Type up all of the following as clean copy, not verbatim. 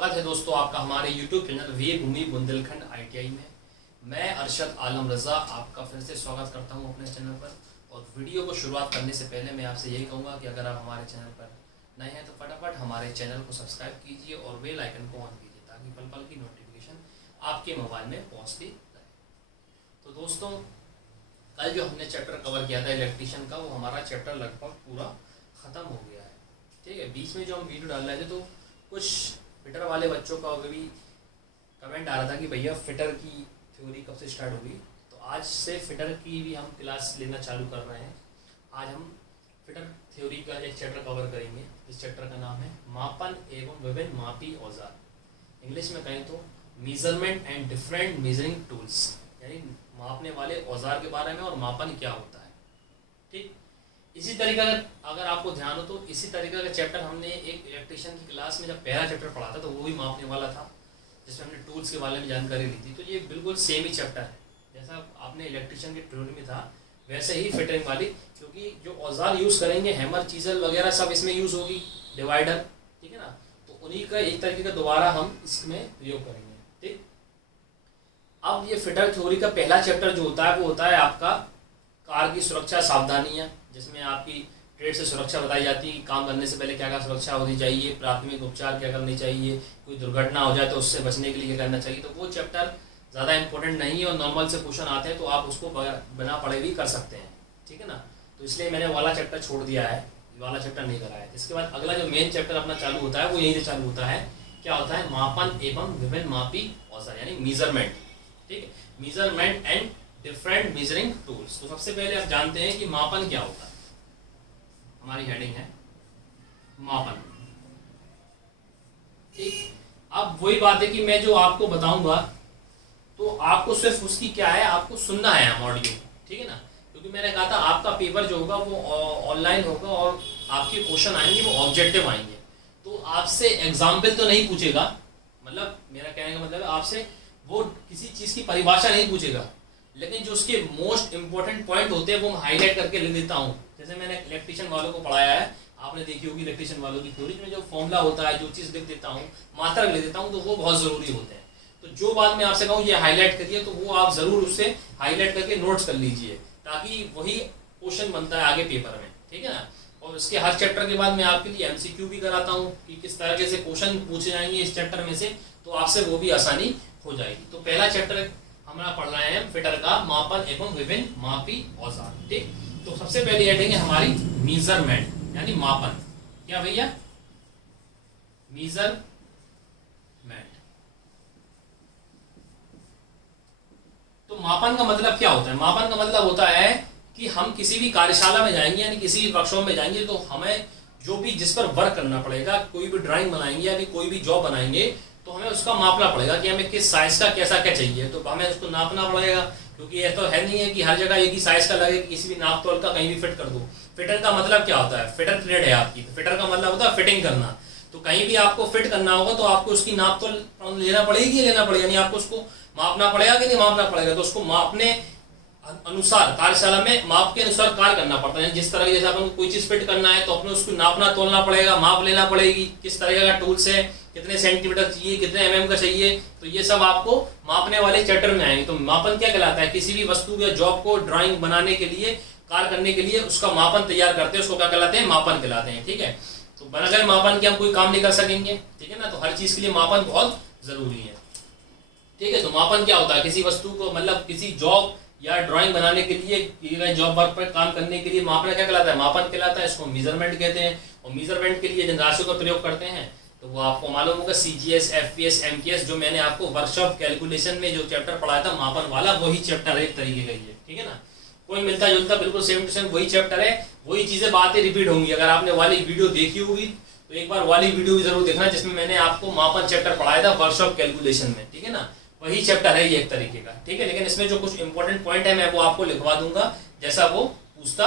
स्वागत है दोस्तों आपका हमारे YouTube चैनल वीरभूमि बुंदेलखंड ITI में। मैं अरशद आलम रज़ा आपका फिर से स्वागत करता हूं अपने चैनल पर। और वीडियो को शुरुआत करने से पहले मैं आपसे यही कहूंगा कि अगर आप हमारे चैनल पर नए हैं तो फटाफट हमारे चैनल को सब्सक्राइब कीजिए और बेल आइकन को ऑन कीजिए ताकि पल पल की नोटिफिकेशन आपके मोबाइल में पहुँचती रहे। तो दोस्तों, कल जो हमने चैप्टर कवर किया था इलेक्ट्रीशियन का, वो हमारा चैप्टर लगभग पूरा ख़त्म हो गया है। ठीक है, बीच में जो हम वीडियो डाल रहे थे तो कुछ फिटर वाले बच्चों का भी कमेंट आ रहा था कि भैया फिटर की थ्योरी कब से स्टार्ट होगी। तो आज से फिटर की भी हम क्लास लेना चालू कर रहे हैं। आज हम फिटर थ्योरी का एक चैप्टर कवर करेंगे। इस चैप्टर का नाम है मापन एवं विभिन्न मापी औजार। इंग्लिश में कहें तो measurement and different measuring tools, यानी मापने वाले औजार के बारे में और मापन क्या होता है। ठीक, इसी तरीका अगर आपको ध्यान हो तो इसी तरीका का चैप्टर हमने एक इलेक्ट्रीशियन की क्लास में जब पहला चैप्टर पढ़ा था तो वो भी मापने वाला था, जिसमें हमने टूल्स के बारे में जानकारी ली थी। तो ये बिल्कुल सेम ही चैप्टर है, जैसा आपने इलेक्ट्रीशियन की थ्योरी में था वैसे ही फिटिंग वाली, क्योंकि जो औजार यूज़ करेंगे हैमर चीजल वगैरह सब इसमें यूज़ होगी, डिवाइडर, ठीक है ना। तो उन्हीं का एक तरीके का दोबारा हम इसमें प्रयोग करेंगे। ठीक, अब ये फिटर थ्योरी का पहला चैप्टर जो होता है वो होता है आपका कार की सुरक्षा सावधानियाँ, जिसमें आपकी ट्रेड से सुरक्षा बताई जाती है कि काम करने से पहले क्या क्या सुरक्षा होनी चाहिए, प्राथमिक उपचार क्या करनी चाहिए, कोई दुर्घटना हो जाए तो उससे बचने के लिए क्या करना चाहिए। तो वो चैप्टर ज़्यादा इंपॉर्टेंट नहीं है और नॉर्मल से क्वेश्चन आते हैं तो आप उसको बिना पढ़े भी कर सकते हैं, ठीक है ना। तो इसलिए मैंने वाला चैप्टर छोड़ दिया है, वाला चैप्टर नहीं कराया है। इसके बाद अगला जो मेन चैप्टर अपना चालू होता है वो यहीं से चालू होता है। क्या होता है? मापन एवं विभिन्न मापी औजार, यानी मेजरमेंट। ठीक है, measurement and different measuring tools. तो सबसे पहले आप जानते हैं कि मापन क्या होता है। हमारी हेडिंग है मापन। ठीक, अब वही बात है कि मैं जो आपको बताऊंगा तो आपको सिर्फ उसकी क्या है, आपको सुनना है हम ऑडियो, ठीक है ना। क्योंकि मैंने कहा था आपका पेपर जो होगा वो ऑनलाइन होगा और आपके क्वेश्चन आएंगे वो ऑब्जेक्टिव आएंगे। तो आपसे एग्जाम्पल तो नहीं पूछेगा, मतलब मेरा कहने का मतलब है आपसे वो किसी चीज की परिभाषा नहीं पूछेगा, लेकिन जो उसके मोस्ट इंपॉर्टेंट पॉइंट होते हैं वो मैं हाईलाइट करके लिख देता हूँ। जैसे मैंने इलेक्ट्रीशियन वालों को पढ़ाया है, आपने देखी होगी इलेक्ट्रीशियन वालों की थ्योरी में जो फॉर्मूला होता है, जो चीज़ लिख देता हूँ, मात्रक लिख देता हूँ, तो वो बहुत ज़रूरी होते हैं। तो जो बात मैं आपसे कहूँ ये हाईलाइट करिए, तो वो आप ज़रूर उससे हाईलाइट करके नोट्स कर लीजिए, ताकि वही क्वेश्चन बनता है आगे पेपर में, ठीक है ना। और इसके हर चैप्टर के बाद मैं आपके लिए MCQ भी कराता हूँ कि किस तरीके से क्वेश्चन पूछे जाएंगे इस चैप्टर में से, तो आपसे वो भी आसानी हो जाएगी। तो पहला चैप्टर हमारा पढ़ रहे हैं फिटर का मापन एवं विभिन्न मापी औजार। ठीक, तो सबसे पहले हेडिंग है हमारी मेजरमेंट, यानी मापन। क्या भैया? मेजरमेंट। तो मापन का मतलब क्या होता है? मापन का मतलब होता है कि हम किसी भी कार्यशाला में जाएंगे, यानी किसी भी वर्कशॉप में जाएंगे, तो हमें जो भी जिस पर वर्क करना पड़ेगा, कोई भी ड्राइंग बनाएंगे या कोई भी जॉब बनाएंगे, तो हमें उसका मापना पड़ेगा कि हमें किस साइज का कैसा क्या चाहिए। तो हमें उसको नापना पड़ेगा, क्योंकि ये तो है नहीं है कि हर जगह एक ही साइज का लगे, किसी भी नाप तोल का कहीं भी फिट कर दो। फिटर का मतलब क्या होता है? फिटर ट्रेड है आपकी, तो फिटर का मतलब होता है फिटिंग करना। तो कहीं भी आपको फिट करना होगा तो आपको उसकी नाप तोल लेना पड़ेगी, लेना पड़ेगा, यानी आपको उसको मापना पड़ेगा कि नहीं मापना पड़ेगा। तो उसको मापने अनुसार कार्यशाला में माप के अनुसार कार्य करना पड़ता है। जिस तरह जैसे अपन को कोई चीज फिट करना है तो अपने उसको नापना तोलना पड़ेगा, माप लेना पड़ेगी, किस तरह का टूल्स है, कितने सेंटीमीटर चाहिए, कितने mm का चाहिए, तो ये सब आपको मापने वाले चैप्टर में आएंगे। तो मापन क्या कहलाता है? किसी भी वस्तु या जॉब को ड्राइंग बनाने के लिए, कार्य करने के लिए उसका मापन तैयार करते हैं, उसको क्या कहलाते हैं? मापन कहलाते हैं। ठीक है, तो बगैर मापन के हम कोई काम नहीं कर सकेंगे, ठीक है ना। तो हर चीज के लिए मापन बहुत जरूरी है, ठीक है। तो मापन क्या होता है? किसी वस्तु को, मतलब किसी जॉब या ड्राइंग बनाने के लिए, जॉब वर्क पर काम करने के लिए मापना क्या कहलाता है? मापन कहलाता है। इसको मेजरमेंट कहते हैं। और मेजरमेंट के लिए जिन राशियों का प्रयोग करते हैं तो वो आपको मालूम होगा, CGS, FPS, MKS, जो मैंने आपको वर्कशॉप कैलकुलेशन में जो चैप्टर पढ़ाया था मापन वाला, वही चैप्टर है एक तरीके का ये, ठीक है ना। कोई मिलता जुलता बिल्कुल सेम टू सेम वही चैप्टर है, वही चीजें बातें रिपीट होंगी। अगर आपने वाली वीडियो देखी होगी तो एक बार वाली वीडियो भी जरूर देखना, जिसमें मैंने आपको मापन चैप्टर पढ़ाया था वर्कशॉप कैलकुलेशन में, ठीक है ना। वही चैप्टर है ये एक तरीके का, ठीक है। लेकिन इसमें जो कुछ इंपॉर्टेंट पॉइंट है मैं वो आपको लिखवा दूंगा जैसा वो पूछता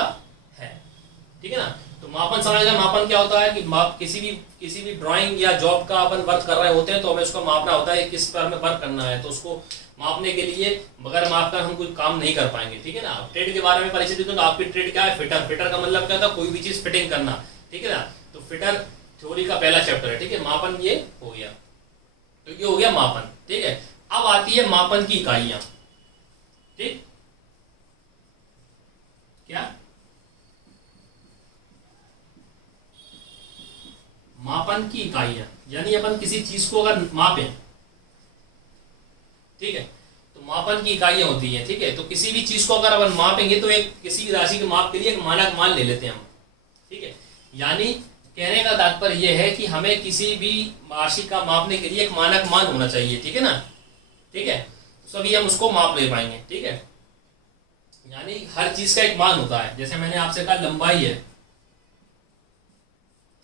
है, ठीक है ना। तो मापन समझ गए? मापन क्या होता है कि माप किसी भी ड्राइंग या जॉब का अपन वर्क कर रहे होते हैं तो हमें उसको मापना होता है, किस पर हमें वर्क करना है। तो उसको मापने के लिए बगैर माप कर हम कोई काम नहीं कर पाएंगे, ठीक है ना। ट्रेड के बारे में परिचय देता हूं, तो आपकी ट्रेड क्या है? फिटर। फिटर का मतलब क्या था? कोई भी चीज फिटिंग करना, ठीक है ना। तो फिटर थ्योरी का पहला चैप्टर है, ठीक है। मापन ये हो गया। तो ये हो गया मापन, ठीक है। अब आती है मापन की इकाइयां, ठीक, क्या मापन की इकाइयां, यानी अपन किसी चीज को अगर मापें, ठीक है, तो मापन की इकाइयां होती हैं, ठीक है। तो किसी भी चीज को अगर अपन मापेंगे तो एक किसी भी राशि के माप के लिए एक मानक मान ले लेते हैं हम, ठीक है। यानी कहने का तात्पर्य यह है कि हमें किसी भी राशि का मापने के लिए एक मानक मान होना चाहिए, ठीक है ना, ठीक है। तो सभी हम उसको माप ले पाएंगे, ठीक है। यानी हर चीज का एक मान होता है। जैसे मैंने आपसे कहा लंबाई है,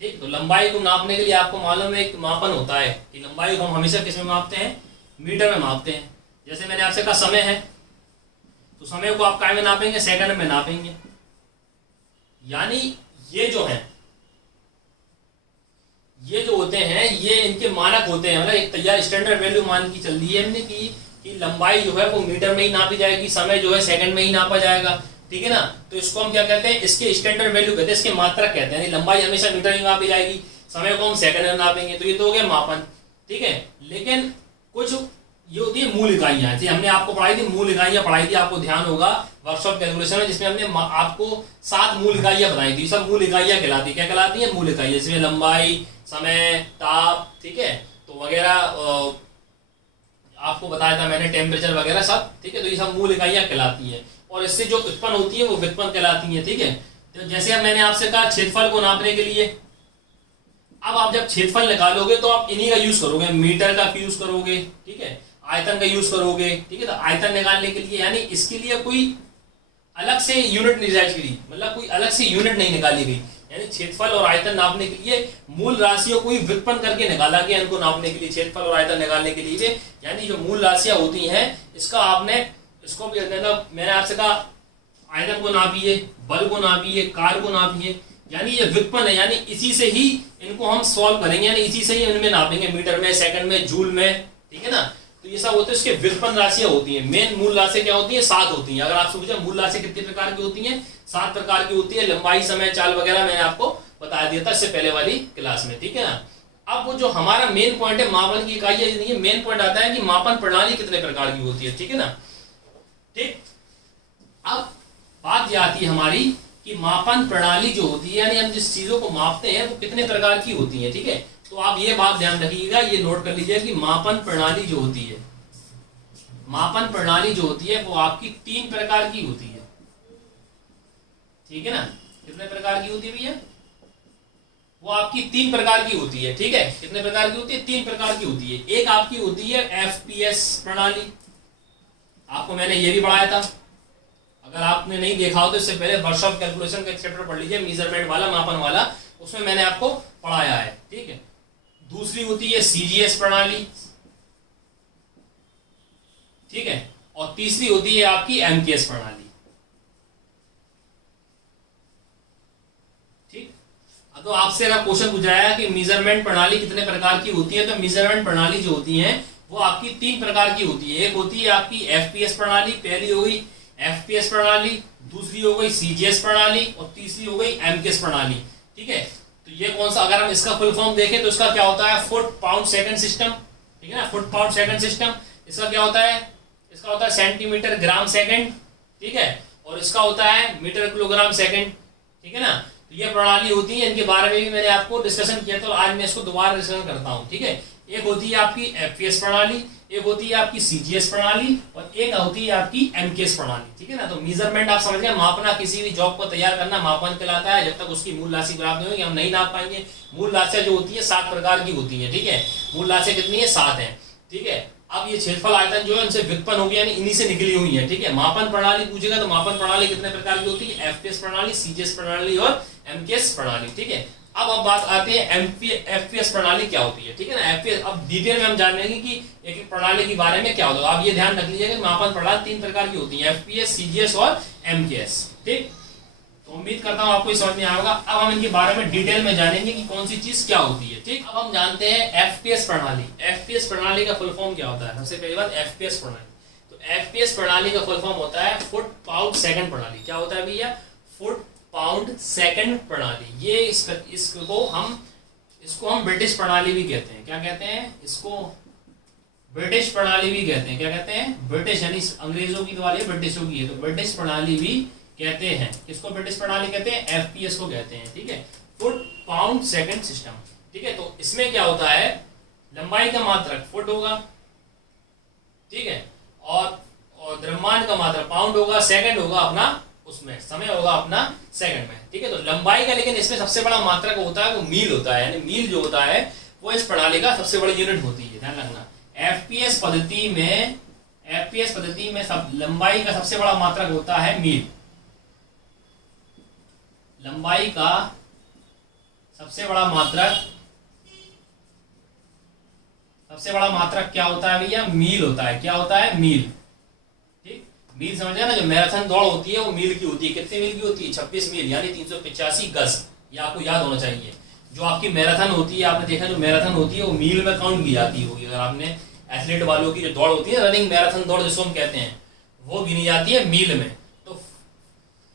ठीक, तो लंबाई को नापने के लिए आपको मालूम है एक मापन होता है कि लंबाई को हम हमेशा किस में मापते हैं, मीटर में मापते हैं। जैसे मैंने आपसे कहा समय है, तो समय को आप काय में नापेंगे, सेकंड में नापेंगे। यानी ये जो है, ये जो होते हैं ये इनके मानक होते हैं, मतलब एक तैयार स्टैंडर्ड वैल्यू मान की चल रही है हमने कि लंबाई जो है वो मीटर में ही नापी जाएगी, समय जो है सेकंड में ही नापा जाएगा, ठीक है ना। तो इसको हम क्या कहते हैं, इसके स्टैंडर्ड वैल्यू कहते हैं, इसके मात्रक कहते हैं। लंबाई हमेशा मीटर में नापी जाएगी, समय को हम सेकंड में नापेंगे, तो ये तो हो गया मापन, ठीक है। लेकिन कुछ ये होती है मूल इकाइयां, जी हमने आपको पढ़ाई थी, मूल इकाइयां पढ़ाई थी, आपको ध्यान होगा वर्कशॉप कैलकुलेशन में, जिसमें हमने आपको 7 मूल इकाइयां बताई थी। सब मूल इकाइयां कहलाती, क्या कहलाती है, मूल इकाइयां, जिसमें लंबाई, समय, ताप, ठीक है, तो वगैरह आपको बताया था मैंने, टेम्परेचर वगैरह सब, ठीक है। तो ये सब मूल इकाइयां कहलाती है, और इससे जो उत्पन्न होती है वो व्युत्पन्न कहलाती है, ठीक है। तो जैसे अब मैंने आपसे कहा क्षेत्रफल को नापने के लिए, अब आप जब क्षेत्रफल निकालोगे तो आप इन्हीं का यूज करोगे, मीटर का यूज करोगे, ठीक है, आयतन का यूज करोगे, ठीक है। तो आयतन निकालने के लिए, यानी इसके लिए कोई अलग से यूनिट निर्धारित की, मतलब कोई अलग से यूनिट नहीं निकाली गई। यानी क्षेत्रफल और आयतन नापने के लिए मूल राशियों को ही व्युत्पन्न करके निकाला गया, इनको नापने के लिए, क्षेत्रफल और आयतन निकालने के लिए। यानी जो मूल राशियां होती हैं, इसका आपने इसको भी, मैंने आपसे कहा आयतन को नापिए, बल को नापिए, कार्य को नापिए, यानी ये व्युत्पन्न है, यानी इसी से ही इनको हम सॉल्व करेंगे, यानी इसी से ही इनमें नापेंगे, मीटर में, सेकंड में, जूल में, ठीक है ना। तो ये सब होते हैं, इसके व्युत्पन्न राशियां होती हैं। मेन मूल राशि क्या होती है, 7 होती हैं। अगर आपसे पूछा मूल राशि कितने प्रकार की होती हैं, 7 प्रकार की होती है। लंबाई, समय, चाल वगैरह मैंने आपको बता दिया था इससे पहले वाली क्लास में, ठीक है ना। अब वो जो हमारा मेन पॉइंट है, मापन की इकाई, मेन पॉइंट आता है कि मापन प्रणाली कितने प्रकार की होती है, ठीक है ना, ठीक। अब बात यह आती है हमारी कि मापन प्रणाली जो होती है, यानी हम जिस चीजों को मापते हैं वो कितने प्रकार की होती है, ठीक है। तो आप ये बात ध्यान रखिएगा, ये नोट कर लीजिए कि मापन प्रणाली जो होती है, मापन प्रणाली जो होती है वो आपकी 3 प्रकार की होती है, ठीक है ना। कितने प्रकार की होती है भैया, वो आपकी 3 प्रकार की होती है, ठीक है। कितने प्रकार की होती है, 3 प्रकार की होती है। एक आपकी होती है एफपीएस प्रणाली, आपको मैंने ये भी पढ़ाया था, अगर आपने नहीं देखा हो तो इससे पहले वर्कशॉप कैलकुलेशन का एक चैप्टर पढ़ लीजिए, मेजरमेंट वाला, मापन वाला, उसमें मैंने आपको पढ़ाया है, ठीक है। दूसरी होती है सीजीएस प्रणाली, ठीक है, और तीसरी होती है आपकी एमकेएस प्रणाली, ठीक। तो आपसे अगर क्वेश्चन पूछाया कि मेजरमेंट प्रणाली कितने प्रकार की होती है, तो मेजरमेंट प्रणाली जो होती है वो आपकी 3 प्रकार की होती है। एक होती है आपकी एफपीएस प्रणाली, पहली हो गई एफपीएस प्रणाली, दूसरी हो गई सीजीएस प्रणाली, और तीसरी हो गई एमकेएस प्रणाली, ठीक है। तो ये कौन सा, अगर हम इसका फुल फॉर्म देखें तो इसका क्या होता है, फुट पाउंड सेकंड सिस्टम, ठीक है ना, फुट पाउंड सेकंड सिस्टम। इसका क्या होता है, इसका होता है सेंटीमीटर ग्राम सेकंड, ठीक है, और इसका होता है मीटर किलोग्राम सेकंड, ठीक है ना। तो ये प्रणाली होती है, इनके बारे में भी मैंने आपको डिस्कशन किया था, और आज मैं इसको दोबारा डिस्कशन करता हूँ, ठीक है। एक होती है आपकी एफपीएस प्रणाली, एक होती है आपकी सीजीएस प्रणाली, और एक होती है आपकी एमकेएस प्रणाली, ठीक है ना। तो मेजरमेंट आप समझ गए, मापना, किसी भी जॉब को तैयार करना मापन कहलाता है। जब तक उसकी मूल राशि प्राप्त नहीं होगी हम नहीं नाप पाएंगे। मूल राशियां जो होती है 7 प्रकार की होती है, ठीक है। मूल राशियां कितनी है, 7 है, ठीक है। अब ये क्षेत्रफल, आयतन जो है इनसे व्युत्पन्न होगी, यानी इन्हीं से निकली हुई है, ठीक है। मापन प्रणाली पूछेगा तो मापन प्रणाली कितने प्रकार की होती है, एफपीएस प्रणाली, सीजीएस प्रणाली और एमकेएस प्रणाली, ठीक है। अब बात आती है एफपीएस प्रणाली क्या होती है, ठीक है ना। एफपीएस अब डिटेल में हम जानेंगे कि एक एक प्रणाली के बारे में क्या होता है। आप ये ध्यान रख लीजिएगा कि मापन प्रणाली 3 प्रकार की होती है, एफपीएस, सीजीएस और एमकेएस, ठीक। तो उम्मीद करता हूं आपको समझ में आएगा। अब हम इनके बारे में डिटेल में जानेंगे कि कौन सी चीज क्या होती है, ठीक। अब हम जानते हैं एफपीएस प्रणाली। एफपीएस प्रणाली का फुल फॉर्म क्या होता है, सबसे पहली बात एफपीएस प्रणाली। तो एफपीएस प्रणाली का फुल फॉर्म होता है फुट पाउंड सेकंड प्रणाली। क्या होता है भैया, फुट पाउंड सेकंड प्रणाली। ये इसको हम ब्रिटिश प्रणाली भी कहते हैं। क्या कहते हैं इसको, ब्रिटिश प्रणाली भी कहते हैं। क्या कहते हैं? ब्रिटिश, यानी अंग्रेजों की द्वारा ब्रिटिशों की है, तो ब्रिटिश प्रणाली भी कहते हैं। किसको ब्रिटिश प्रणाली कहते हैं? एफपीएस को कहते हैं। ठीक है, फुट पाउंड सेकंड सिस्टम। ठीक है, तो इसमें क्या होता है, लंबाई का मात्रक फुट होगा, ठीक है, और द्रव्यमान का मात्रक पाउंड होगा, सेकंड होगा अपना, उसमें समय होगा अपना सेकंड में। ठीक है, तो लंबाई का लेकिन इसमें सबसे बड़ा मात्रक होता है वो मील होता है, यानी मील जो होता है वो इस प्रणाली का सबसे बड़ी यूनिट होती है, ध्यान रखना। एफपीएस पद्धति में सब लंबाई का सबसे बड़ा मात्रक होता है मील। लंबाई का सबसे बड़ा मात्रक क्या होता है भैया? मील होता है। क्या होता है? मील। ठीक, मील समझ ना, जो मैराथन दौड़ होती है वो मील की होती है। कितने मील की होती है? 26 मील, यानी 385 गज। ये आपको याद होना चाहिए। जो आपकी मैराथन होती है, आपने देखा जो मैराथन होती है वो मील में काउंट की जाती होगी। अगर आपने एथलीट वालों की जो दौड़ होती है, रनिंग मैराथन दौड़ जिसको हम कहते हैं, वो गिनी जाती है मील में। तो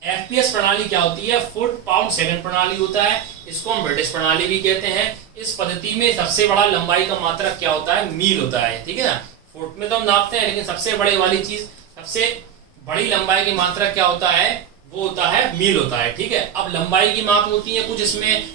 एफपीएस प्रणाली क्या होती है? फुट पाउंड सेकंड प्रणाली होता है। इसको हम ब्रिटिश प्रणाली भी कहते हैं। इस पद्धति में सबसे बड़ा लंबाई का मात्रक क्या होता है? मील होता है। ठीक है ना, फुट में तो हम नापते हैं, लेकिन सबसे बड़े वाली चीज, सबसे बड़ी लंबाई की मात्रा क्या होता है? वो होता है मील होता है। ठीक है, अब लंबाई की माप होती है कुछ, इसमें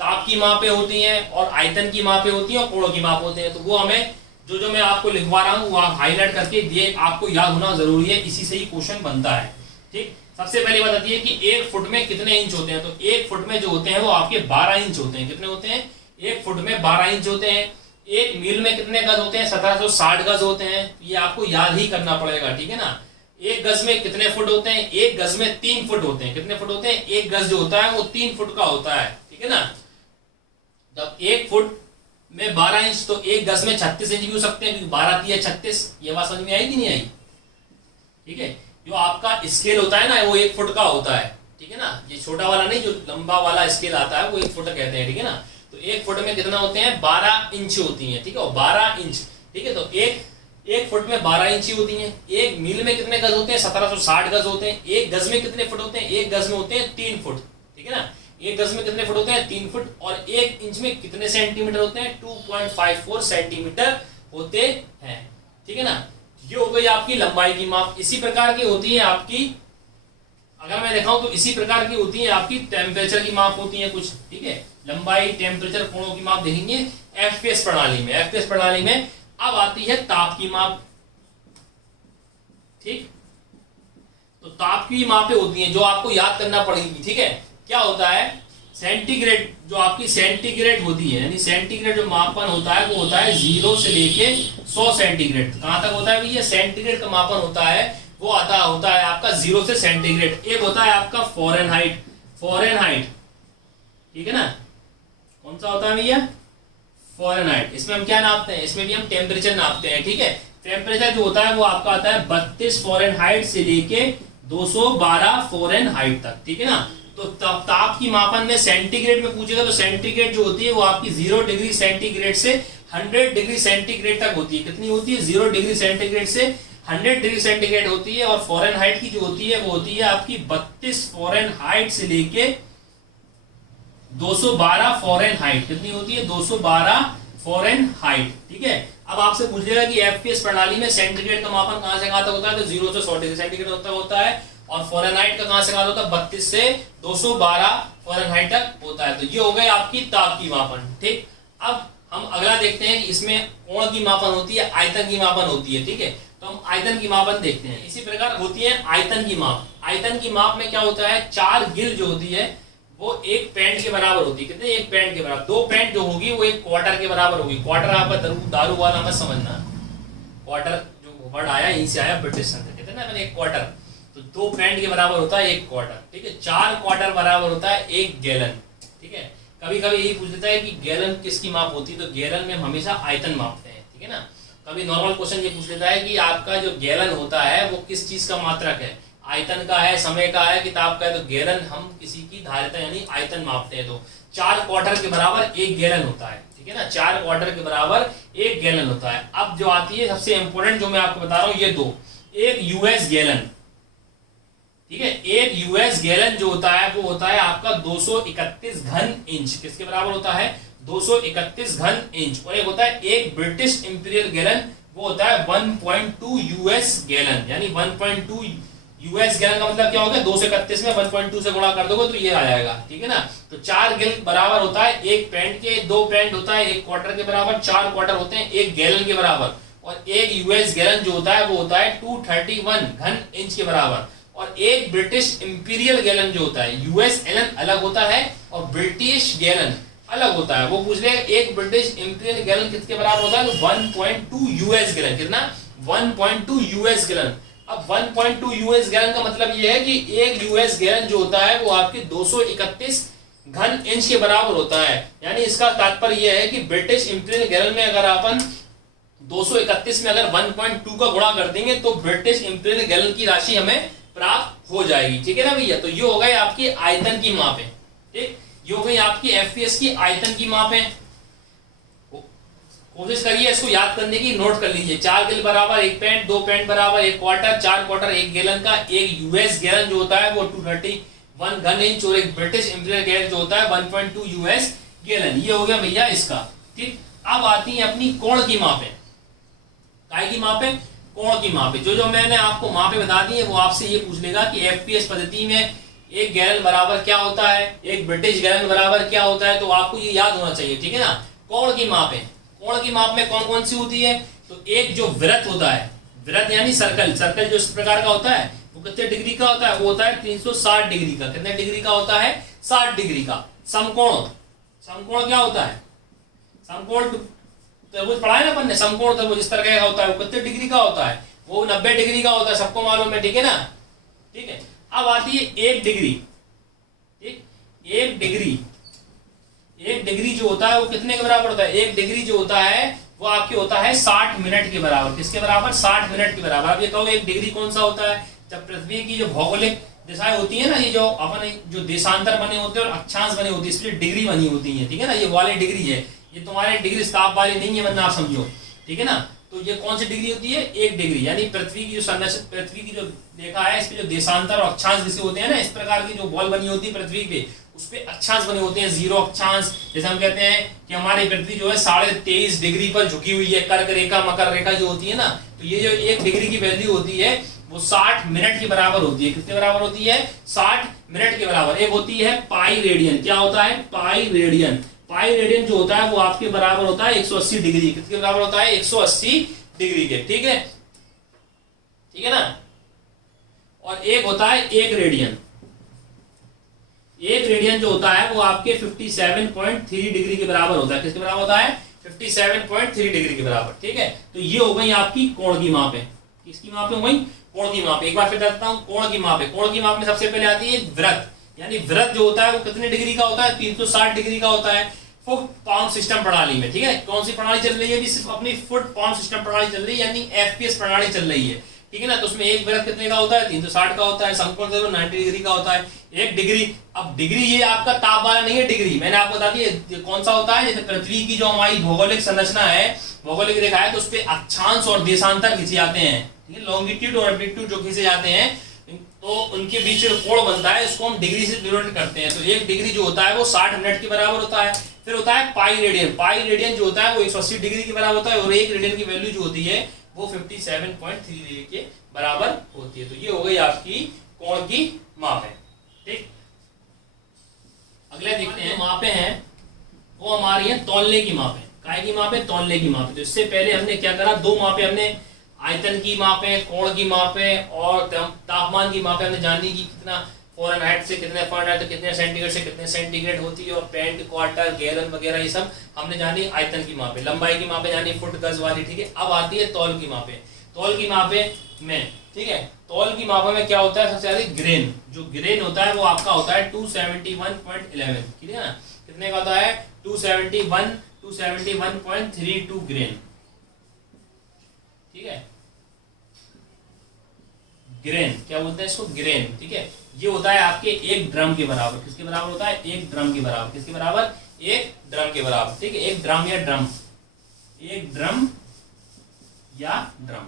ताप की मापें होती हैं और आयतन की मापें होती हैं और कोणों की माप होते हैं। तो वो हमें जो मैं आपको लिखवा रहा हूँ वो आप हाईलाइट करके दिए, आपको याद होना जरूरी है, इसी से ही क्वेश्चन बनता है। ठीक, सबसे पहले बात आती है कि 1 फुट में कितने इंच होते हैं? तो 1 फुट में जो होते हैं वो आपके 12 इंच होते हैं। कितने होते हैं? 1 फुट में 12 इंच होते हैं। 1 मील में कितने गज होते हैं? 1760 गज होते हैं। ये आपको याद ही करना पड़ेगा। ठीक है ना, 1 गज में कितने फुट होते हैं? 1 गज में 3 फुट होते हैं। कितने फुट होते हैं? 1 गज जो होता है वो 3 फुट का होता है। ठीक है ना, जब 1 फुट में 12 इंच, तो 1 गज में 36 इंच भी हो सकते हैं, क्योंकि 12 3 36। ये बात समझ में आई कि नहीं आई? ठीक है, जो आपका स्केल होता है ना वो 1 फुट का होता है। ठीक है ना, ये छोटा वाला नहीं, जो लंबा वाला स्केल आता है वो 1 फुट कहते हैं। ठीक है ना, तो 1 फुट में कितना होते हैं? 12 इंच होती है। ठीक है, 12 इंच। ठीक है, तो एक फुट में 12 इंची होती हैं। 1 मील में कितने गज होते हैं? 1760 गज होते हैं। 1 गज में कितने फुट होते हैं? 1 गज में होते हैं 3 फुट। ठीक है ना, 1 गज में कितने फुट होते हैं? 3 फुट। और 1 इंच में कितने सेंटीमीटर होते हैं? 2.54 सेंटीमीटर होते हैं। ठीक है ना, ये हो गई आपकी लंबाई की माप। इसी प्रकार की होती है आपकी, अगर मैं दिखाऊं तो इसी प्रकार की होती है आपकी टेम्परेचर की माप होती है कुछ। ठीक है, लंबाई, टेम्परेचर, कोणों की माप देखेंगे एफपीएस प्रणाली में। एफपीएस प्रणाली में अब आती है ताप की माप। ठीक, तो ताप की मापें होती हैं जो आपको याद करना पड़ेगी। ठीक है, क्या होता है? सेंटीग्रेड, जो आपकी सेंटीग्रेड होती है, यानी सेंटीग्रेड जो मापन होता है वो होता है 0 से लेके 100 सेंटीग्रेड। कहां तक होता है भैया? सेंटीग्रेड का मापन होता है वो होता है आपका 0 से सेंटीग्रेड। एक होता है आपका फॉरेनहाइट। ठीक है ना, कौन सा होता है भैया? फॉरेनहाइट। इसमें हम क्या नापते हैं? इसमें भी हम टेम्परेचर नापते हैं। ठीक है, टेम्परेचर जो होता है वो आपका आता है 32 फॉरेनहाइट से लेके 212 फॉरेनहाइट तक। ठीक है ना, तो ताप की मापन में सेंटीग्रेड में पूछेगा तो सेंटीग्रेड जो होती है वो आपकी 0 डिग्री सेंटीग्रेड से 100 डिग्री सेंटीग्रेड तक होती है। कितनी होती है? 0 डिग्री सेंटीग्रेड से 100 डिग्री सेंटीग्रेड होती है। और फॉरेनहाइट की जो होती है वो होती है आपकी 32 फॉरेनहाइट से लेके 212 फॉरेनहाइट। कितनी होती है? 212 फॉरेनहाइट। ठीक है, अब आपसे पूछेगा कि एफपीएस प्रणाली में सेंटीग्रेड का मापन कहां से कहां तक होता है? तो 0 से 100 डिग्री सेंटीग्रेड होता है। और फॉरेनहाइट का कहां से कहां होता है? 32 से 212 फॉरेनहाइट तक होता है। तो ये हो गई आपकी ताप की मापन। ठीक, अब हम अगला देखते हैं कि इसमें कोण की मापन होती है, आयतन की मापन होती है। ठीक है, तो हम आयतन की मापन देखते हैं। इसी प्रकार होती है आयतन की माप। आयतन की माप में क्या होता है? 4 गिल जो होती है वो 1 पैंट के बराबर होती है। कितने? 1 पैंट के बराबर। 2 पैंट जो होगी वो 1 क्वार्टर के बराबर होगी। क्वार्टर आपका दारू वाला मत समझना, क्वार्टर जो वर्ड आया यहीं से आया, ब्रिटिश संस्कृत कहते हैं ना मैंने 1 क्वार्टर। तो 2 पैंट के बराबर होता है 1 क्वार्टर। ठीक है, 4 क्वार्टर बराबर होता है 1 गैलन। ठीक है, कभी कभी यही पूछ लेता है कि गैलन किसकी माप होती है? तो गैलन में हम हमेशा आयतन मापते हैं। ठीक है ना, कभी नॉर्मल क्वेश्चन ये पूछ लेता है कि आपका जो गैलन होता है वो किस चीज का मात्रक है? आयतन का है, समय का है, किताब का है? तो गैलन हम किसी की धारिता यानी आयतन मापते हैं। तो 4 क्वार्टर के बराबर 1 गैलन होता है। ठीक है ना, 4 क्वार्टर के बराबर 1 गैलन होता है। अब जो आती है सबसे इंपोर्टेंट जो मैं आपको बता रहा हूं ये दो, एक यूएस गैलन। ठीक है, एक यूएस गैलन जो होता है वो होता है आपका 231 घन इंच। किसके बराबर होता है? 231 घन इंच। और एक होता है एक ब्रिटिश इंपीरियल गैलन वो होता है 1.2 यूएस गैलन, यानी 1.2 यूएस गैलन का मतलब क्या होगा, 231 में 1.2 से गुणा कर दोगे तो ये आ जाएगा, ठीक है ना। तो 4 गैलन बराबर होता है एक पैंट के, 2 पैंट होता है एक क्वार्टर के बराबर, 4 क्वार्टर होते हैं एक गैलन के बराबर, और एक यूएस गैलन जो होता है वो होता है 231 घन इंच के बराबर। और एक ब्रिटिश इंपीरियल गैलन जो होता है, यूएस गैलन अलग होता है और ब्रिटिश गैलन अलग होता है। वो पूछ रहे हैं एक ब्रिटिश इंपीरियल गैलन किसके बराबर होता है, तो 1.2 यूएस गैलन, कितना 1.2 यूएस गैलन। अब 1.2 यूएस गैलन का मतलब ये है कि एक यूएस गैलन जो होता है वो आपके 231 घन इंच के बराबर होता है। यानी इसका तात्पर्य यह है कि ब्रिटिश इंपीरियल गैलन में अगर अपन 231 में अगर 1.2 का गुणा कर देंगे तो ब्रिटिश इंपीरियल गैलन की राशि हमें प्राप्त हो जाएगी, ठीक है ना भैया। तो ये हो गई आपकी आयतन की मापें, ठीक, ये हो गई आपकी एफपीएस की आयतन की मापें। कोशिश करिए इसको याद करने की, नोट कर लीजिए। 4 गैलन बराबर एक पैंट, 2 पैंट बराबर एक क्वार्टर, 4 क्वार्टर एक गैलन का, एक यूएस गैलन जो होता है वो 231 घन इंच, और एक ब्रिटिश इंपीरियल गैलन जो होता है 1.2 यूएस गैलन। ये हो गया भैया इसका, ठीक। अब आती है अपनी कोण की मापें। काय की मापें, कोण की मापें। जो मैंने आपको मापें बता दी है वो आपसे ये पूछ लेगा कि एफपीएस पद्धति में एक गैलन बराबर क्या होता है, एक ब्रिटिश गैलन बराबर क्या होता है, तो आपको ये याद होना चाहिए, ठीक है ना। कोण की मापें, कोण की माप में कौन कौन सी होती है, तो एक जो वृत्त होता है, वृत्त यानी सर्कल, सर्कल जो इस प्रकार का होता है वो कितने डिग्री का होता है, वो होता है 360 डिग्री का। कितने डिग्री का होता है, 60 डिग्री का। समकोण, समकोण क्या होता है, समकोण त्रिभुज पढ़ा है ना अपन ने, समकोण त्रिभुज इस तरह का होता है, वो कितने डिग्री का होता है, वो 90 डिग्री का होता है, सबको मालूम है, ठीक है ना, ठीक है। अब आती है 1 डिग्री, ठीक, 1 डिग्री, 1 डिग्री जो होता है वो कितने के बराबर होता है, 1 डिग्री जो होता है वो आपके होता है 60 मिनट के बराबर। किसके बराबर, 60 मिनट के बराबर। अब ये कहो 1 डिग्री कौन सा होता है, जब पृथ्वी की जो भौगोलिक दिशाएं होती है ना, ये जो अपन जो देशांतर बने होते हैं और अक्षांश बने होते हैं, इसलिए डिग्री बनी होती है, ठीक है ना। ये वाली डिग्री है, ये तुम्हारे डिग्री स्ताप वाली नहीं है, वरना आप समझो, ठीक है ना। तो ये कौन सी डिग्री होती है, 1 डिग्री, यानी पृथ्वी की जो संरचना, पृथ्वी की जो देखा है, इस पे जो देशांतर और अक्षांश जैसे होते हैं ना, इस प्रकार की जो बॉल बनी होती है पृथ्वी पे, उस पे अक्षांश बने होते हैं, 0 अक्षांश। जैसे हम कहते हैं कि हमारी पृथ्वी जो है 23.5 डिग्री पर झुकी हुई है, कर्क रेखा, मकर रेखा जो होती है ना, तो ये जो 1 डिग्री की वैल्यू होती है वो 60 मिनट के बराबर होती है। कितने बराबर होती है, 60 मिनट के बराबर। एक होती है पाई रेडियन, क्या होता है, पाई रेडियन। पाई रेडियन जो होता है वो आपके बराबर होता है 180 डिग्री। कितने बराबर होता है, 180 डिग्री के, ठीक है, ठीक है ना। और एक होता है 1 रेडियन। 1 रेडियन जो होता है वो आपके 57.3 डिग्री के बराबर होता है। किसके बराबर होता है, 57.3 डिग्री के बराबर, ठीक है। तो ये हो गई आपकी कोण की माप है। किसकी माप है, हो गई कोण की माप। एक बार फिर बताता हूं, कोण की माप है। कोण की माप में सबसे पहले आती है वृत्त, यानी वृत्त जो होता है वो कितने डिग्री का होता है, 360 डिग्री का होता है, फुट पाउंड सिस्टम प्रणाली में, ठीक है। कौन सी प्रणाली चल रही है, सिर्फ अपनी फुट पाउंड सिस्टम प्रणाली चल रही है, यानी एफपीएस प्रणाली चल रही है, ठीक है ना। तो उसमें एक वृत्त कितने का होता है, 360 का होता है, समकोण त्रिभुज 90 डिग्री का होता है। 1 डिग्री, अब डिग्री ये आपका ताप वाला नहीं है, डिग्री मैंने आपको बता दी कौन सा होता है। जैसे पृथ्वी की जो हमारी भौगोलिक संरचना है, भौगोलिक रेखा है, तो उस पर अक्षांश और देशांतर खींचे जाते हैं, ठीक है, लॉन्गिट्यूड और एम्पलीट्यूड जो खींचे जाते हैं, तो उनके बीच जो कोण बनता है उसको हम डिग्री से डिनोट करते हैं। तो 1 डिग्री जो होता है वो 60 मिनट के बराबर होता है। फिर होता है पाई रेडियन। पाई रेडियन जो होता है वो 180 डिग्री के बराबर होता है, और 1 रेडियन की वैल्यू जो होती है वो 57.3 डिग्री के बराबर होती है। तो ये हो गई आपकी कोण की माप है, ठीक। अगले देखते हैं, मापें हैं वो हमारी है तौलने की मापें। काय की मापें, तौलने की मापें। तो इससे पहले हमने क्या करा, 2 मापें हमने, आयतन की मापें, कोण की मापें और तापमान की मापें हमने जान ली कि कितना फ़ारेनहाइट से कितने फ़ारेनहाइट, तो कितने सेंटीग्रेड से कितने सेंटीग्रेड होती है, और पैंट, क्वार्टर, गैलन वगैरह ये सब हमने जानी। आयतन की मापें, लंबाई की मापें जानी, फुट, गज वाली, ठीक है। अब आती है तौल की मापें। तौल की मापें में, ठीक है, तौल की मापों में क्या होता है, सबसे ज्यादा ग्रेन। जो ग्रेन होता है वो आपका होता है 271.11, ठीक है ना। कितने का होता है, 271.32 ग्रेन, ठीक है। ग्रेन क्या बोलते हैं इसको, ग्रेन, ठीक है। ये होता है आपके 1 ड्रम के बराबर। किसके बराबर होता है, 1 ड्रम के बराबर। किसके बराबर, 1 ड्रम के बराबर, ठीक है। 1 ड्रम या ड्रम, 1 ड्रम या ड्रम,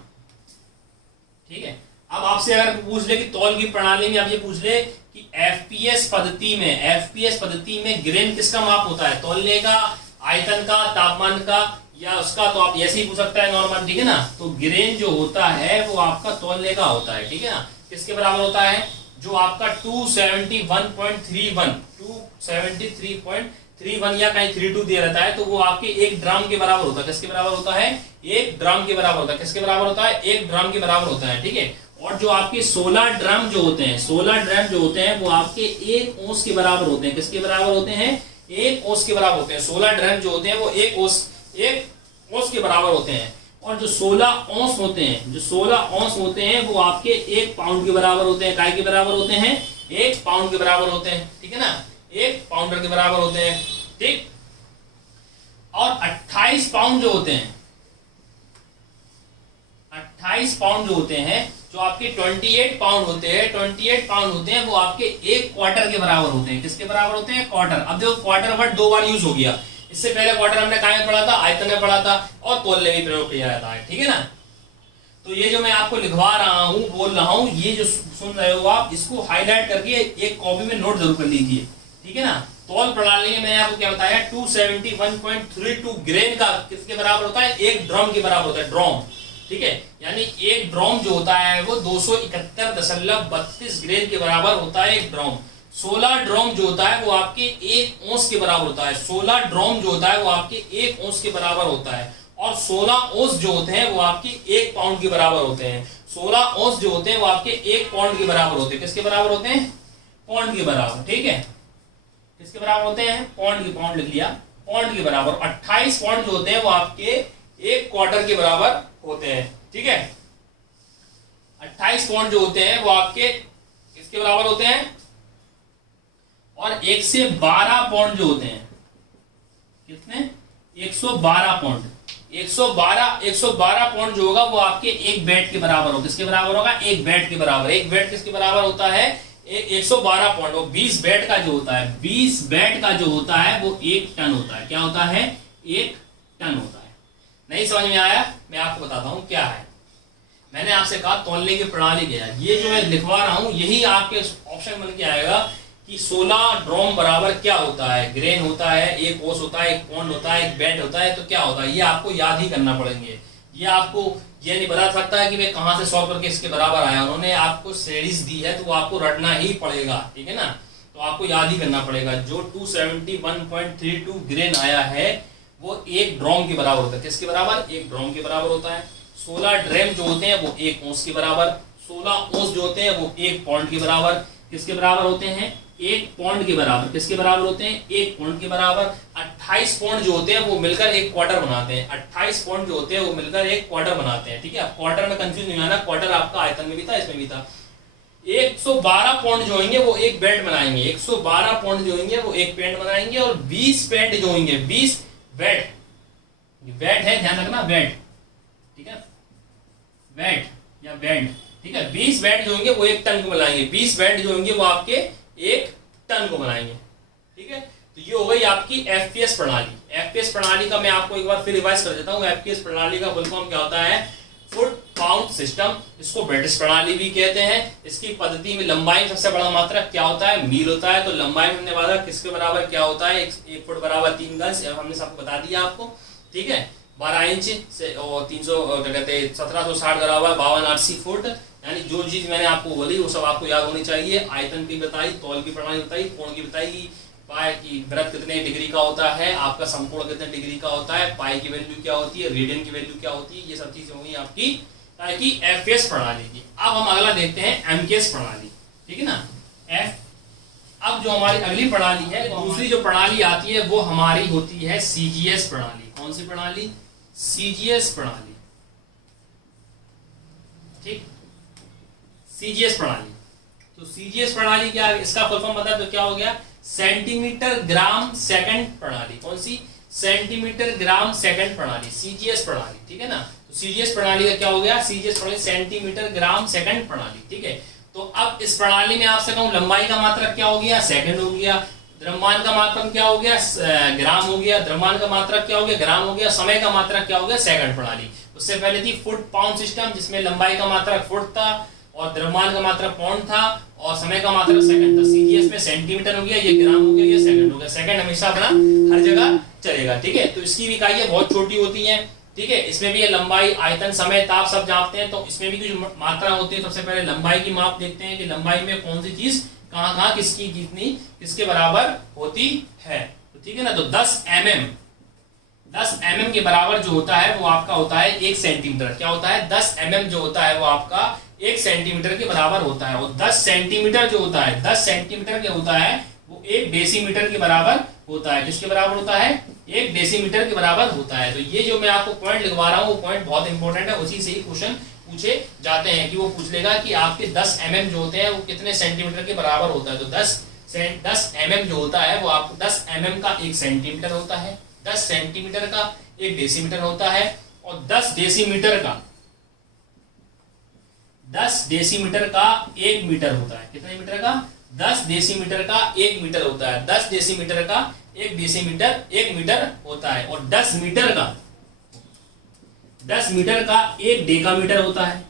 ठीक है। अब आपसे अगर पूछ ले कि तौल की प्रणाली में, आप ये पूछ ले कि एफपीएस पद्धति में, एफपीएस पद्धति में ग्रेन किसका माप होता है, तौलने का, आयतन का, तापमान का या उसका तो आप ऐसे ही पूछ सकता है नॉर्मल, ठीक है ना। तो ग्रेन जो होता है वो आपका तौलने का होता है, ठीक है ना। किसके बराबर होता है, जो आपका 271.31 273.31 या कहीं 32 दिया रहता है, तो वो आपके 1 ड्राम के बराबर होता है। किसके बराबर होता है, 1 ड्राम के बराबर होता है। किसके बराबर होता है, 1 ड्राम के बराबर होता है, ठीक है। और जो आपके 16 ड्राम जो होते हैं, 16 ड्राम जो होते हैं वो आपके 1 औंस के बराबर होते हैं। किसके बराबर होते हैं, 1 औंस के बराबर होते हैं। 16 ड्राम जो होते हैं वो 1 औंस के बराबर होते हैं। और जो 16 औंस होते हैं, जो 16 औंस होते हैं वो आपके 1 पाउंड के बराबर होते हैं। काय के बराबर होते हैं, 1 पाउंड के बराबर होते हैं, ठीक है ना, 1 पाउंडर के बराबर होते हैं, ठीक। और 28 पाउंड जो होते हैं, 28 पाउंड जो होते हैं, जो आपके 28 पाउंड होते हैं, 28 पाउंड होते हैं वो आपके 1 क्वार्टर के बराबर होते हैं। किसके बराबर होते हैं, क्वार्टर। अब देखो क्वार्टर वर्ड 2 बार यूज हो गया। इससे पहले क्वार्टर हमने कहां में पढ़ा था, आयतन में पढ़ा था, और तौलने में प्रयोग किया जाता है, ठीक है ना। तो ये जो मैं आपको लिखवा रहा हूं, बोल रहा हूं, ये जो सुन रहे हो आप, इसको हाईलाइट करके एक कॉपी में नोट जरूर कर लीजिए, ठीक है ना। तौल प्रणाली में मैंने आपको क्या बताया, 271.32 ग्रेन का किसके बराबर होता है, 1 ड्रम के बराबर होता है, ड्रम, ठीक है। यानी 1 ड्रम जो होता है वो 271.32 ग्रेन के बराबर होता है 1 ड्रम। 16 ड्रम जो होता है वो आपके 1 औंस के बराबर होता है। 16 ड्रम जो होता है वो आपके 1 औंस के बराबर होता है। और 16 औंस जो होते हैं वो आपके 1 पाउंड के बराबर होते हैं। 16 औंस जो होते हैं वो आपके 1 पाउंड के बराबर होते हैं। किसके बराबर होते हैं, पाउंड के बराबर, ठीक है। किसके बराबर होते हैं, पाउंड लिख लिया, पाउंड के बराबर। 28 पाउंड जो होते हैं वो आपके 1 क्वार्टर के बराबर होते हैं, ठीक है। 28 पाउंड जो होते हैं वो आपके किसके बराबर होते हैं, और 112 पाउंड जो होते हैं, कितने, 112 पाउंड, 112 पाउंड जो होगा वो आपके 1 बैट के बराबर होगा। किसके बराबर होगा, 1 बैट के बराबर। 1 बैट किसके बराबर होता है, 112 पाउंड। और 20 बैट का जो होता है, 20 बैट का जो होता है वो 1 टन होता है। क्या होता है, 1 टन होता है। नहीं समझ में आया, मैं आपको बताता हूं क्या है। मैंने आपसे कहा तौलने की प्रणाली क्या है। ये जो मैं लिखवा रहा हूं यही आपके ऑप्शन बन के आएगा कि 16 ड्रम बराबर क्या होता है, ग्रेन होता है, 1 औंस होता है, 1 पाउंड होता है, 1 बैट होता है, तो क्या होता है, ये आपको याद ही करना पड़ेंगे। ये आपको ये नहीं बता सकता है कि मैं कहां से सॉल्व करके इसके बराबर आया। उन्होंने आपको श्रेणीज दी है तो वो आपको रटना ही पड़ेगा, ठीक है ना। तो आपको याद ही करना पड़ेगा। जो 271.32 ग्रेन आया है वो 1 ड्रम के बराबर होता है। किसके बराबर, 1 ड्रम के बराबर होता है। 16 ड्रम जो होते हैं वो 1 औंस के बराबर। 16 औंस जो होते हैं वो 1 पाउंड के बराबर। किसके बराबर होते हैं, 1 पाउंड के बराबर। किसके बराबर होते हैं, 1 पाउंड के बराबर। 28 पाउंड जो होते हैं वो मिलकर 1 क्वार्टर बनाते हैं। 28 पाउंड जो होते हैं वो मिलकर 1 क्वार्टर बनाते हैं, ठीक है। क्वार्टर में कंफ्यूज नहीं आना, क्वार्टर आपका आयतन में भी था, इसमें भी था। 112 पाउंड जो होंगे वो 1 बैट बनाएंगे। 112 पाउंड जो होंगे वो 1 पैंट बनाएंगे। और 20 पैंट जो होंगे, 20 बैट, बैट है, ध्यान रखना, बैट, ठीक है, बैट या बैंड, ठीक है। 20 बैट जो होंगे वो 1 टन को बनाएंगे। 20 बैट जो होंगे वो आपके 1 टन को बनाएंगे, ठीक है। तो ये हो गई आपकी एफपीएस प्रणाली। एफपीएस प्रणाली का मैं आपको एक बार फिर रिवाइज कर देता हूँ। एफपीएस प्रणाली का फुल फॉर्म क्या होता है, फुट पाउंड सिस्टम। इसको ब्रिटिश प्रणाली भी कहते हैं। इसकी पद्धति में लंबाई में सबसे बड़ा मात्रक क्या होता है, मील होता है। तो लंबाई में हमने बताया किसके बराबर क्या होता है, 1 फुट बराबर 3 गज, हमने सबको बता दिया आपको, ठीक है। 12 इंच से और 300 क्या कहते हैं 1760 बराबर 52 फुट। यानी जो चीज मैंने आपको बोली वो सब आपको याद होनी चाहिए। आयतन की बताई, तौल की प्रणाली बताई, कोण की बताई, पाई की वृत्त कितने डिग्री का होता है, आपका संपूर्ण कितने डिग्री का होता है, पाई की वैल्यू क्या होती है, रेडियन की वैल्यू क्या होती है, ये सब चीजें होंगी आपकी ताकि एफपीएस प्रणाली की। अब हम अगला देखते हैं एमकेएस प्रणाली, ठीक है ना। अब जो हमारी अगली प्रणाली है, दूसरी जो प्रणाली आती है वो हमारी होती है सीजीएस प्रणाली। कौन सी प्रणाली, सीजीएस प्रणाली, ठीक, सीजीएस प्रणाली। तो सीजीएस प्रणाली क्या है, इसका फुल फॉर्म बताया तो क्या हो गया, सेंटीमीटर ग्राम सेकंड प्रणाली। कौन सी, सेंटीमीटर ग्राम सेकंड प्रणाली, सीजीएस प्रणाली, ठीक है ना। तो सीजीएस प्रणाली का क्या हो गया, सीजीएस प्रणाली सेंटीमीटर ग्राम सेकंड प्रणाली, ठीक है। तो अब इस प्रणाली में आपसे कहूं लंबाई का मात्रक क्या हो गया, सेकंड हो गया। द्रव्यमान का मात्रक क्या हो गया, ग्राम हो गया। द्रव्यमान का मात्रक क्या हो गया, ग्राम हो गया। समय का मात्रक क्या हो गया, सेकंड प्रणाली। उससे पहले थी फुट पाउंड सिस्टम, जिसमें लंबाई का मात्रक फुट था और द्रव्यमान का मात्रक पाउंड था और समय का मात्रक सेकंड था। सीजीएस में सेंटीमीटर हो गया, ये ग्राम हो गया, ये सेकंड हो गया। सेकंड हमेशा अपना हर जगह चलेगा। ठीक है, तो इसकी भी इकाइयां बहुत छोटी होती हैं। ठीक है, इसमें भी ये लंबाई, आयतन, समय, ताप सब जानते हैं, तो इसमें भी कुछ मात्रा होती है। सबसे पहले लंबाई की माप देखते हैं कि लंबाई में कौन सी चीज कहाँ कहाँ किसकी कितनी किसके बराबर होती है। तो ठीक है ना, तो 10 mm के बराबर जो होता है वो आपका होता है 1 सेंटीमीटर। क्या होता है? 10 mm जो होता है वो आपका 1 सेंटीमीटर के बराबर होता है। और 10 सेंटीमीटर जो होता है, 10 सेंटीमीटर क्या होता है, वो 1 डेसीमीटर के बराबर होता है। किसके बराबर होता है? 1 डेसीमीटर के बराबर होता है। तो ये जो मैं आपको पॉइंट लिखवा रहा हूँ वो पॉइंट बहुत इंपॉर्टेंट है, उसी से ही क्वेश्चन पूछे जाते हैं कि वो पूछ लेगा कि आपके 10 mm जो होते हैं वो कितने सेंटीमीटर के बराबर होता है। तो 10 mm जो होता है वो आपको 10 mm का 1 सेंटीमीटर होता है, 10 सेंटीमीटर का 1 डेसीमीटर होता है, और 10 डेसीमीटर का 1 मीटर होता है। कितने मीटर का? 10 डेसीमीटर का 1 मीटर होता है। 10 डेसीमीटर का 1 डेसीमीटर 1 मीटर होता है। और 10 मीटर का 1 डेकामीटर होता है।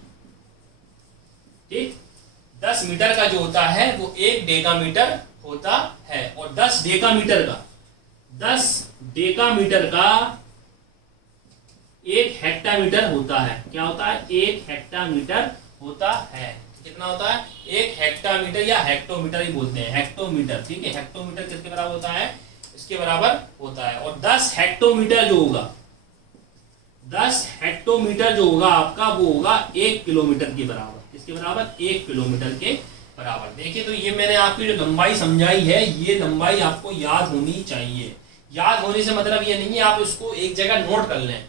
ठीक, 10 मीटर का जो होता है वो 1 डेकामीटर होता है। और 10 डेकामीटर का 1 हेक्टामीटर होता है। क्या होता है? 1 हेक्टामीटर होता है। कितना होता है? 1 हेक्टामीटर, या हेक्टोमीटर ही बोलते हैं, हेक्टोमीटर। ठीक है, हेक्टोमीटर किसके बराबर होता है? इसके बराबर होता है। और 10 हेक्टोमीटर जो होगा, 10 हेक्टोमीटर जो होगा आपका वो होगा 1 किलोमीटर के बराबर। किसके बराबर? 1 किलोमीटर के बराबर। देखिए, तो ये मैंने आपकी जो लंबाई समझाई है, ये लंबाई आपको याद होनी चाहिए। याद होने से मतलब ये नहीं है आप इसको एक जगह नोट कर लें,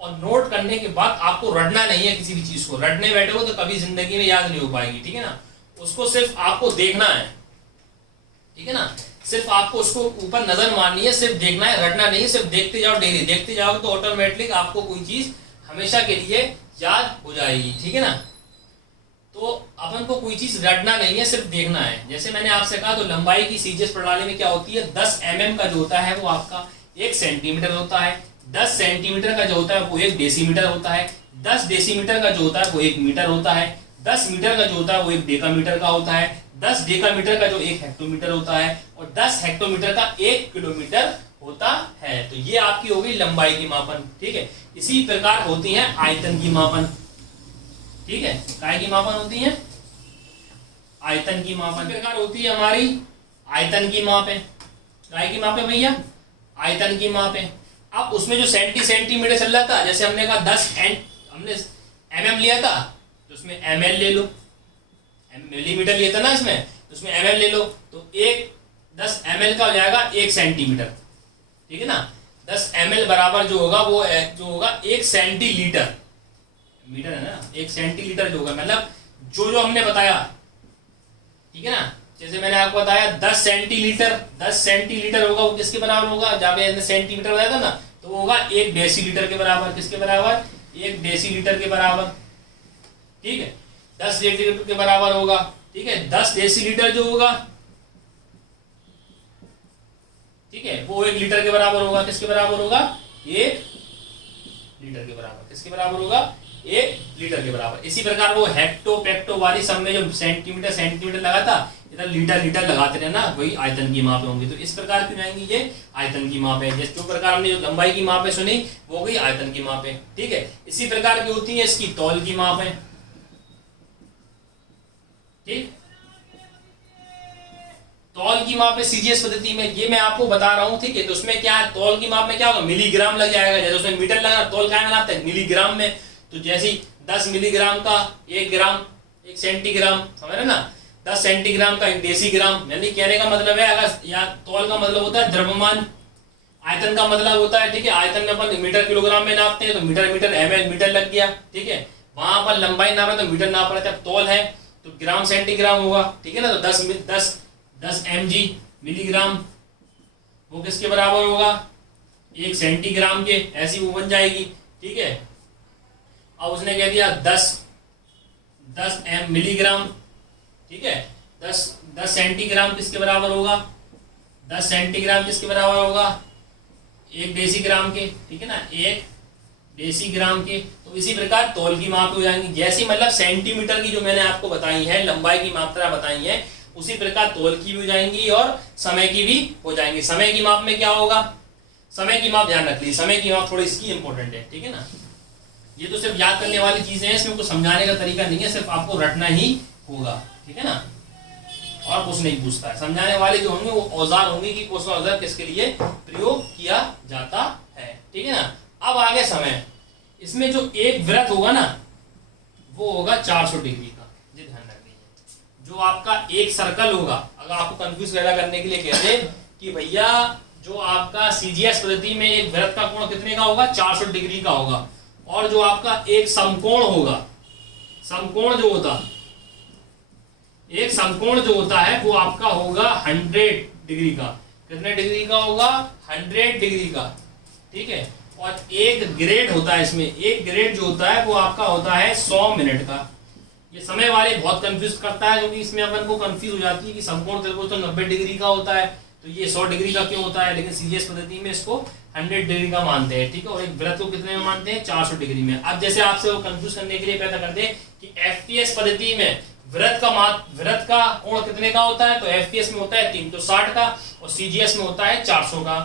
और नोट करने के बाद आपको रटना नहीं है किसी भी चीज को। रटने बैठे हो तो कभी जिंदगी में याद नहीं हो पाएगी। ठीक है ना, उसको सिर्फ आपको देखना है। ठीक है ना, सिर्फ आपको उसको ऊपर नजर मारनी है, सिर्फ देखना है, रटना नहीं है। सिर्फ देखते जाओ, डेली देखते जाओ तो ऑटोमेटिक आपको कोई चीज हमेशा के लिए याद हो जाएगी। ठीक है ना, तो अपन को कोई चीज रटना नहीं है, सिर्फ देखना है। जैसे मैंने आपसे कहा, तो लंबाई की सीजीएस प्रणाली में क्या होती है? 10 mm का जो होता है वो आपका 1 सेंटीमीटर होता है। 10 सेंटीमीटर का जो होता है वो 1 डेसीमीटर होता है। 10 डेसीमीटर का जो होता है वो 1 मीटर होता है। 10 मीटर का जो होता है वो 1 डेकामीटर का होता है। 10 डेकामीटर का जो 1 हेक्टोमीटर होता है। और 10 हेक्टोमीटर का 1 किलोमीटर होता है। तो ये आपकी हो गई लंबाई की मापन। ठीक है, इसी प्रकार होती है आयतन की मापन। ठीक है, काय की मापन होती है? आयतन की मापन। इस प्रकार होती है हमारी आयतन की माप है। काय की माप है भैया? आयतन की माप है। अब उसमें जो सेंटीमीटर चल रहा था, जैसे हमने कहा 10 हमने mm लिया था, तो उसमें ml ले लो, मिलीमीटर लिया था ना इसमें, तो उसमें ml ले लो, तो 10 ml का हो जाएगा 1 सेंटीमीटर। ठीक है ना, 10 ml बराबर जो होगा वो जो होगा 1 सेंटीलीटर। मीटर है ना, 1 सेंटीलीटर जो होगा, मतलब जो हमने बताया। ठीक है ना, जैसे मैंने आपको बताया 10 सेंटीलीटर होगा, वो किसके बराबर होगा? जब मैंने सेंटीमीटर बताया था ना, तो वो होगा 1 डेसीलीटर के बराबर। किसके बराबर? 1 डेसीलीटर के बराबर। ठीक है, 10 डेसीलीटर के बराबर होगा। ठीक है, 10 डेसीलीटर जो होगा, ठीक है, वो 1 लीटर के बराबर होगा। किसके बराबर होगा? 1 लीटर के बराबर। किसके बराबर होगा? 1 लीटर के बराबर। इसी प्रकार वो हेक्टो पेक्टो वाली सब में जो सेंटीमीटर लगा था, इधर लीटर लगाते रहना, वही आयतन की माप होंगी। तो इस प्रकार की जाएंगी, ये आयतन की माप है। जिस जो प्रकार हमने जो लंबाई की माप है सुनी, वो गई आयतन की माप है। ठीक है, इसी प्रकार की होती है इसकी तौल की माप है। ठीक, तौल की माप है सीजीएस पद्धति में, ये मैं आपको बता रहा हूं। ठीक है, तो उसमें क्या है, तौल की माप में क्या होगा? मिलीग्राम लग जाएगा। जैसे उसमें मीटर लगा, तौल क्या बनाता है? मिलीग्राम में। तो जैसे 10 मिलीग्राम का 1 ग्राम, 1 सेंटीग्राम, समझ रहे ना? 10 सेंटीग्राम का 1 डेसीग्राम। यानी कहने का मतलब है, अगर या तौल का मतलब होता है द्रव्यमान, आयतन का मतलब होता है, ठीक है, आयतन में अपन मीटर किलोग्राम में नापते हैं, तो मीटर ml मीटर लग गया। ठीक है, वहां पर लंबाई नाप रहे तो मीटर नाप रहे थे। अब तौल है तो ग्राम सेंटीग्राम होगा। ठीक है ना, तो 10 mg मिलीग्राम, वो किसके बराबर होगा? 1 सेंटीग्राम के। ऐसी वो बन जाएगी। ठीक है, अब उसने कह दिया 10 m मिलीग्राम। ठीक है, 10 सेंटीग्राम किसके बराबर होगा? 10 सेंटीग्राम किसके बराबर होगा? 1 डेसीग्राम के। ठीक है ना, 1 डेसीग्राम के। तो इसी प्रकार तौल की माप हो जाएंगी। जैसी मतलब सेंटीमीटर की जो मैंने आपको बताई है, लंबाई की मात्रा बताई है, उसी प्रकार तौल की भी हो जाएंगी और समय की भी हो जाएंगी। समय की माप में क्या होगा? समय की माप ध्यान रख ली, समय की माप थोड़ी इसकी इंपॉर्टेंट है, ठीक है ना। ये तो सिर्फ याद करने वाली चीजें हैं, इसमें कुछ समझाने का तरीका नहीं है, सिर्फ आपको रटना ही होगा, ठीक है ना, और कुछ नहीं पूछता है। समझाने वाले जो होंगे वो औजार होंगे कि कौन सा औजार किसके लिए प्रयोग किया जाता है, ठीक है ना। अब आगे समय, इसमें जो एक वृत्त होगा ना वो होगा 400 डिग्री का, ये ध्यान रख लीजिए। जो आपका एक सर्कल होगा, अगर आपको कंफ्यूज पैदा करने के लिए कहते कि भैया जो आपका सीजीएस पद्धति में एक वृत्त का कोण कितने का होगा, 400 डिग्री का होगा, और जो आपका एक समकोण होगा, समकोण जो होता, एक समकोण जो होता है वो आपका होगा 100 डिग्री का। कितने डिग्री का होगा, 100 डिग्री का, ठीक है। और एक ग्रेड होता है इसमें, एक ग्रेड जो होता है वो आपका होता है 100 मिनट का। ये समय वाले बहुत कंफ्यूज करता है, क्योंकि इसमें अपन को कंफ्यूज हो जाती है कि समकोण त्रिभुज तो 90 डिग्री का होता है, तो ये 100 डिग्री का क्यों होता है, लेकिन सीजीएस पद्धति में इसको 100 डिग्री का मानते हैं, ठीक है। और एक वृत्त को कितने में मानते हैं, 400 डिग्री में। अब जैसे आपसे वो कंफ्यूज करने के लिए पैदा करते हैं कि एफपीएस पद्धति में वृत्त का कोण कितने का होता है, तो एफपीएस में होता है 360 का और सीजीएस में होता है 400 का,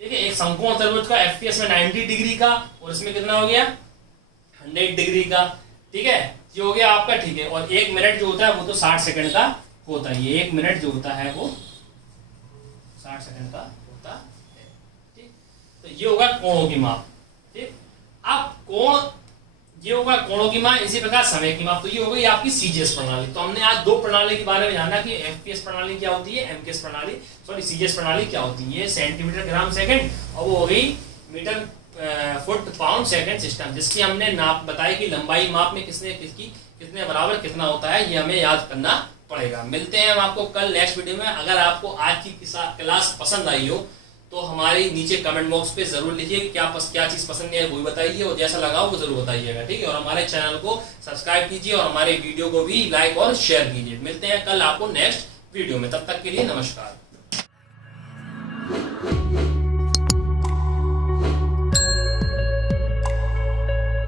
ठीक है। एक समकोण त्रिभुज का एफपीएस में 90 डिग्री का और इसमें कितना हो गया, 100 डिग्री का, ठीक है। ये हो गया आपका, ठीक है। और एक मिनट जो होता है वो तो 60 सेकंड का होता है, ये एक मिनट जो होता है वो 60 सेकंड का होता है, ठीक। तो ये होगा कोणों की माप, ठीक। अब कोण, ये होगा कोणों की माप, इसी प्रकार समय की माप। तो ये हो गई आपकी सीजीएस प्रणाली। तो हमने आज दो प्रणाली के बारे में जाना कि एफपीएस प्रणाली क्या होती है, एमकेएस प्रणाली, सॉरी सीजीएस प्रणाली क्या होती है। ये सेंटीमीटर ग्राम सेकंड और वो हो गई metre foot pound second system, जिसकी हमने नाप बताई कि लंबाई माप में कितने बराबर कितना होता है, ये हमें याद करना पड़ेगा। मिलते हैं हम आपको कल नेक्स्ट वीडियो में। अगर आपको आज की क्लास पसंद आई हो तो हमारे नीचे कमेंट बॉक्स पे जरूर लिखिए कि क्या चीज पसंद है वो भी बताइए, और जैसा लगा वो जरूर बताइएगा, ठीक है। और हमारे चैनल को सब्सक्राइब कीजिए और हमारे वीडियो को भी लाइक और शेयर कीजिए। मिलते हैं कल आपको नेक्स्ट वीडियो में, तब तक के लिए नमस्कार।